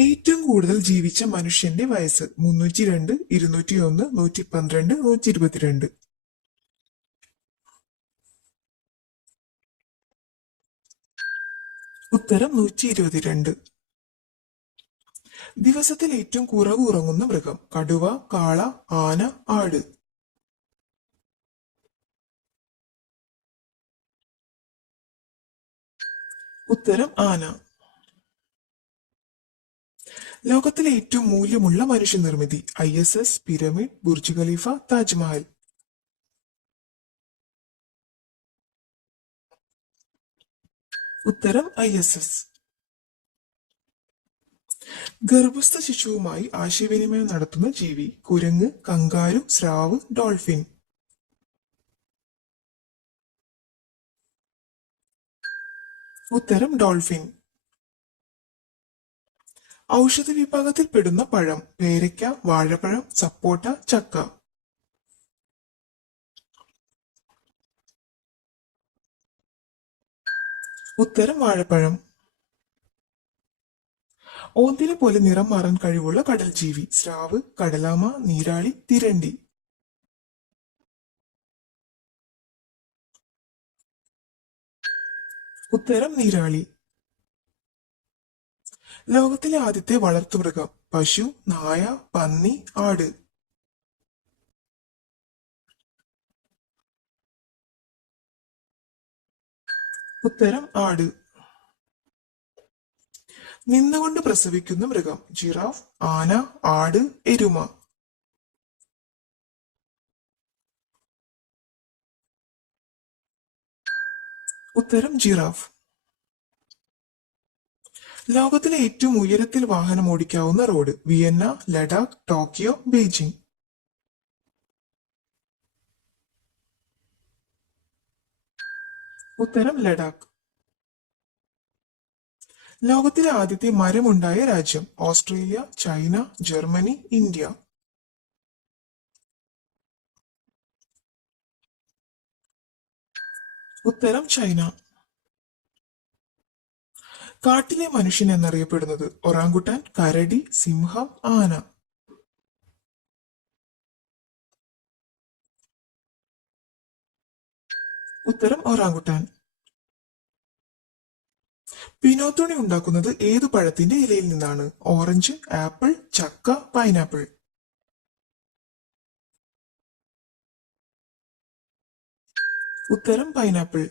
ഏറ്റവും കൂടുതൽ ജീവിച്ച മനുഷ്യന്റെ വയസ്സ് 302, 201, 112, 122. ഉത്തരം 122. ദിവസത്തിൽ ഏറ്റവും കുറവ് ഉറങ്ങുന്ന മൃഗം? കടുവ, കാള, ആന, ആട്. ഉത്തരം ആന. ലോകത്തിലെ ഏറ്റവും മൂല്യമുള്ള മനുഷ്യനിർമ്മിതി? ISS, pyramid, Burj Khalifa, Taj Mahal. ഉത്തരം ISS. ഗർഭസ്ഥ ശിശുവുമായി ആശയവിനിമയം നടത്തുന്ന ജീവി? കുരങ്ങ്, കങ്കാരു, സ്രാവ്, ഡോൾഫിൻ. ഉത്തരം ഡോൾഫിൻ. ഔഷധ വിഭാഗത്തിൽ പെടുന്ന പഴം? പേരയ്ക്ക, വാഴപ്പഴം, സപ്പോട്ട, ചക്ക. ഉത്തരം വാഴപ്പഴം. ഓന്തിനെ പോലെ നിറം മാറാൻ കഴിവുള്ള കടൽ ജീവി? സ്രാവ്, കടലാമ, നീരാളി, തിരണ്ടി. ഉത്തരം നീരാളി. ലോകത്തിലെ ആദ്യത്തെ വളർത്തുമൃഗം? പശു, നായ, പന്നി, ആട്. ഉത്തരം ആട്. നിന്നുകൊണ്ട് പ്രസവിക്കുന്ന മൃഗം? ജിറാഫ്, ആന, ആട്, എരുമ. ഉത്തരം ജിറാഫ്. ലോകത്തിലെ ഏറ്റവും ഉയരത്തിൽ വാഹനം ഓടിക്കാവുന്ന റോഡ്? Vienna, Ladakh, Tokyo, Beijing. ഉത്തരം ലഡാക്ക്. ലോകത്തിലെ ആദ്യത്തെ മരമുണ്ടായ രാജ്യം? Australia, China, Germany, India. ഉത്തരം ചൈന. കാട്ടിലെ മനുഷ്യൻ എന്നറിയപ്പെടുന്നത്? ഒറാങ്കുട്ടാൻ, കരടി, സിംഹം, ആന. ഉത്തരം ഒറാങ്കുട്ടാൻ. പിനോത്തുണി ഉണ്ടാക്കുന്നത് ഏതു പഴത്തിന്റെ ഇലയിൽ നിന്നാണ്? ഓറഞ്ച്, ആപ്പിൾ, ചക്ക, പൈനാപ്പിൾ. ഉത്തരം പൈനാപ്പിൾ.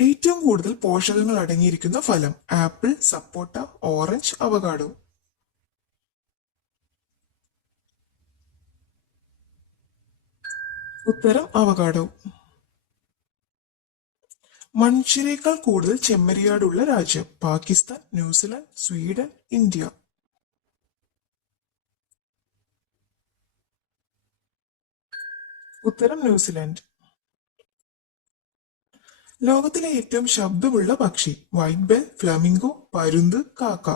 ഏറ്റവും കൂടുതൽ പോഷകങ്ങൾ അടങ്ങിയിരിക്കുന്ന ഫലം? ആപ്പിൾ, സപ്പോട്ട, ഓറഞ്ച്, അവകാഡോ. ഉത്തരം അവകാഡോ. മനുഷ്യരെക്കാൾ കൂടുതൽ ചെമ്മരിയാടുള്ള രാജ്യം? Pakistan, New Zealand, Sweden, India. ഉത്തരം ന്യൂസിലാൻഡ്. ലോകത്തിലെ ഏറ്റവും ശബ്ദമുള്ള പക്ഷി? വൈറ്റ് ബെൽ, ഫ്ലമിംഗോ, പരുന്ത്, കാക്ക.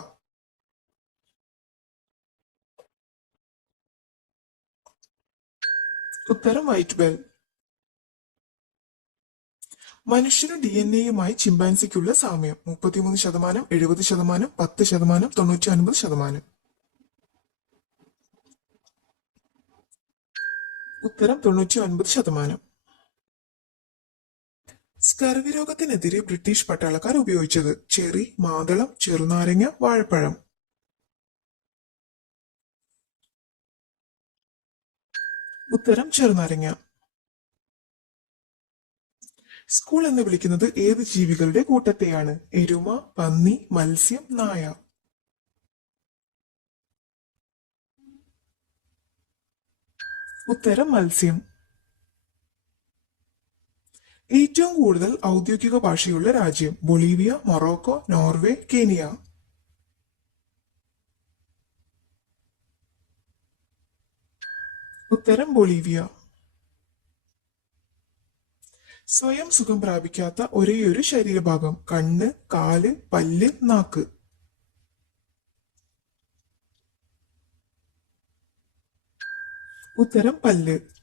ഉത്തരം വൈറ്റ് ബെൽ. മനുഷ്യന് DNA-യുമായി ചിമ്പാൻസിക്കുള്ള സാമ്യം? 33%, 70%, 10%, 99%. ഉത്തരം 99%. സ്കർവി രോഗത്തിനെതിരെ ബ്രിട്ടീഷ് പട്ടാളക്കാർ ഉപയോഗിച്ചത്? ചെറി, മാതളം, ചെറുനാരങ്ങ, വാഴപ്പഴം. ഉത്തരം ചെറുനാരങ്ങ. സ്കൂൾ എന്ന് വിളിക്കുന്നത് ഏത് ജീവികളുടെ കൂട്ടത്തെയാണ്? എരുമ, പന്നി, മത്സ്യം, നായ. ഉത്തരം മത്സ്യം. ഏറ്റവും കൂടുതൽ ഔദ്യോഗിക ഭാഷയുള്ള രാജ്യം? Bolivia, Morocco, Norway, Kenya. ഉത്തരം ബൊളീവിയ. സ്വയം സുഖം പ്രാപിക്കാത്ത ഒരേയൊരു ശരീരഭാഗം? കണ്ണ്, കാല്, പല്ല്, നാക്ക്. ഉത്തരം പല്ല്.